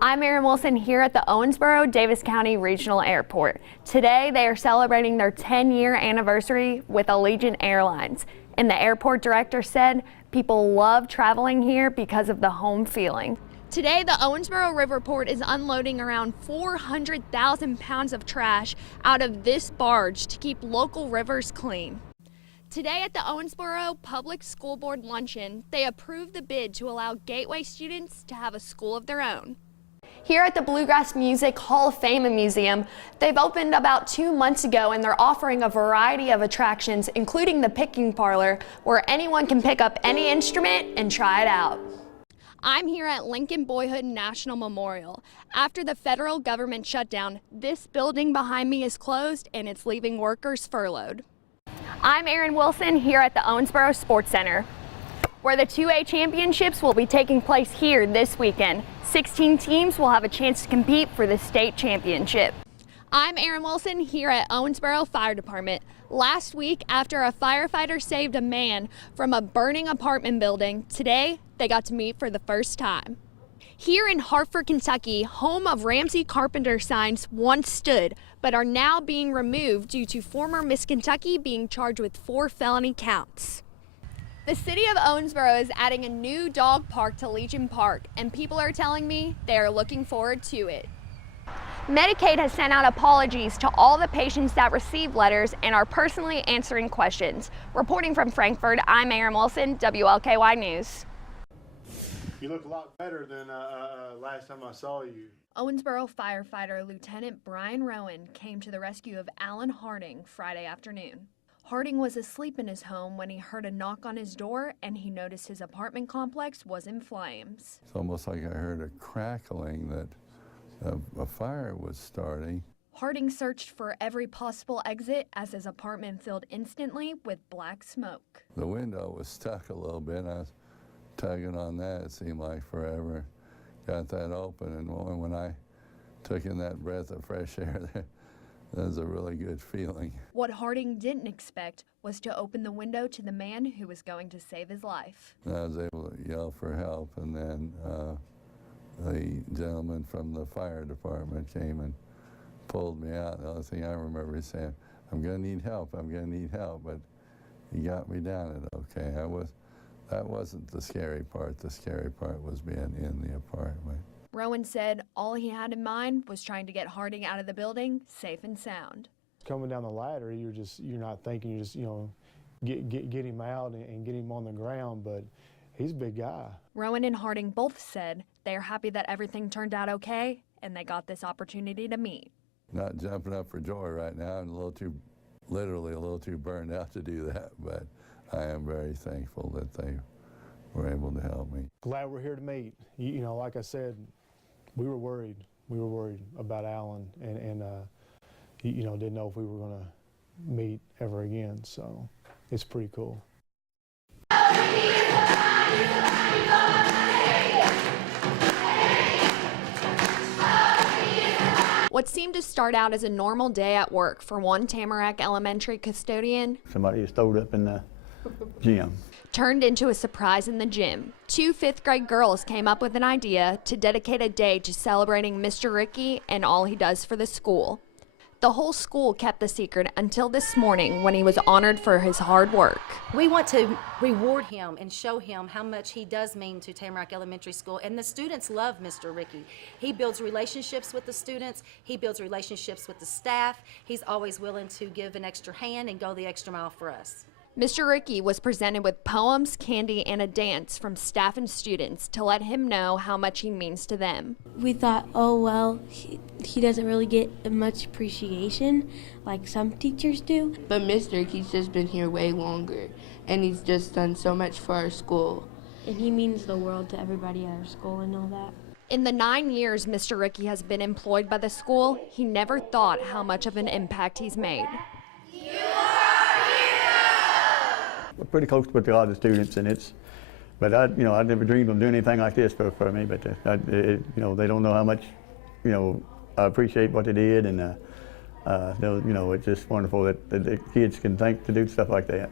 I'm Erin Wilson here at the Owensboro-Davis County Regional Airport. Today they are celebrating their 10-year anniversary with Allegiant Airlines. And the airport director said people love traveling here because of the home feeling. Today the Owensboro Riverport is unloading around 400,000 pounds of trash out of this barge to keep local rivers clean. Today at the Owensboro Public School Board Luncheon, they approved the bid to allow Gateway students to have a school of their own. Here at the Bluegrass Music Hall of Fame and Museum, they've opened about 2 months ago and they're offering a variety of attractions, including the picking parlor, where anyone can pick up any instrument and try it out. I'm here at Lincoln Boyhood National Memorial. After the federal government shutdown, this building behind me is closed and it's leaving workers furloughed. I'm Erin Wilson here at the Owensboro Sports Center, where the 2A championships will be taking place here this weekend. 16 teams will have a chance to compete for the state championship. I'm Erin Wilson here at Owensboro Fire Department. Last week, after a firefighter saved a man from a burning apartment building, today they got to meet for the first time. Here in Hartford, Kentucky, home of Ramsey Carpenter signs once stood, but are now being removed due to former Miss Kentucky being charged with 4 felony counts. The city of Owensboro is adding a new dog park to Legion Park, and people are telling me they are looking forward to it. Medicaid has sent out apologies to all the patients that received letters and are personally answering questions. Reporting from Frankfort, I'm Erin Wilson, WLKY News. You look a lot better than last time I saw you. Owensboro firefighter Lieutenant Brian Rowan came to the rescue of Alan Harding Friday afternoon. Harding was asleep in his home when he heard a knock on his door and he noticed his apartment complex was in flames. It's almost like I heard a crackling that a fire was starting. Harding searched for every possible exit as his apartment filled instantly with black smoke. The window was stuck a little bit. I was tugging on that, it seemed like forever. Got that open, and when I took in that breath of fresh air, that was a really good feeling. What Harding didn't expect was to open the window to the man who was going to save his life. And I was able to yell for help, and then the gentleman from the fire department came and pulled me out. The only thing I remember is saying, "I'm going to need help, I'm going to need help," but he got me down it okay. That wasn't the scary part. The scary part was being in the apartment. Rowan said all he had in mind was trying to get Harding out of the building safe and sound. Coming down the ladder, you're not thinking, you just, get him out and get him on the ground, but he's a big guy. Rowan and Harding both said they are happy that everything turned out okay and they got this opportunity to meet. Not jumping up for joy right now, and literally a little too burned out to do that, but I am very thankful that they were able to help me. Glad we're here to meet. Like I said, we were worried. We were worried about Alan, and didn't know if we were going to meet ever again. So it's pretty cool. What seemed to start out as a normal day at work for one Tamarack Elementary custodian, somebody is stowed up in the gym, turned into a surprise in the gym. 2 fifth-grade girls came up with an idea to dedicate a day to celebrating Mr. Ricky and all he does for the school. The whole school kept the secret until this morning when he was honored for his hard work. We want to reward him and show him how much he does mean to Tamarack Elementary School, and the students love Mr. Ricky. He builds relationships with the students, he builds relationships with the staff. He's always willing to give an extra hand and go the extra mile for us. Mr. Ricky was presented with poems, candy, and a dance from staff and students to let him know how much he means to them. We thought, oh, well, he doesn't really get much appreciation like some teachers do. But Mr. Ricky's just been here way longer, and he's just done so much for our school. And he means the world to everybody at our school and all that. In the 9 years Mr. Ricky has been employed by the school, he never thought how much of an impact he's made. we're pretty close with a lot of the students, and but I never dreamed of doing anything like this for me. But they don't know how much, I appreciate what they did, and it's just wonderful that the kids can think to do stuff like that.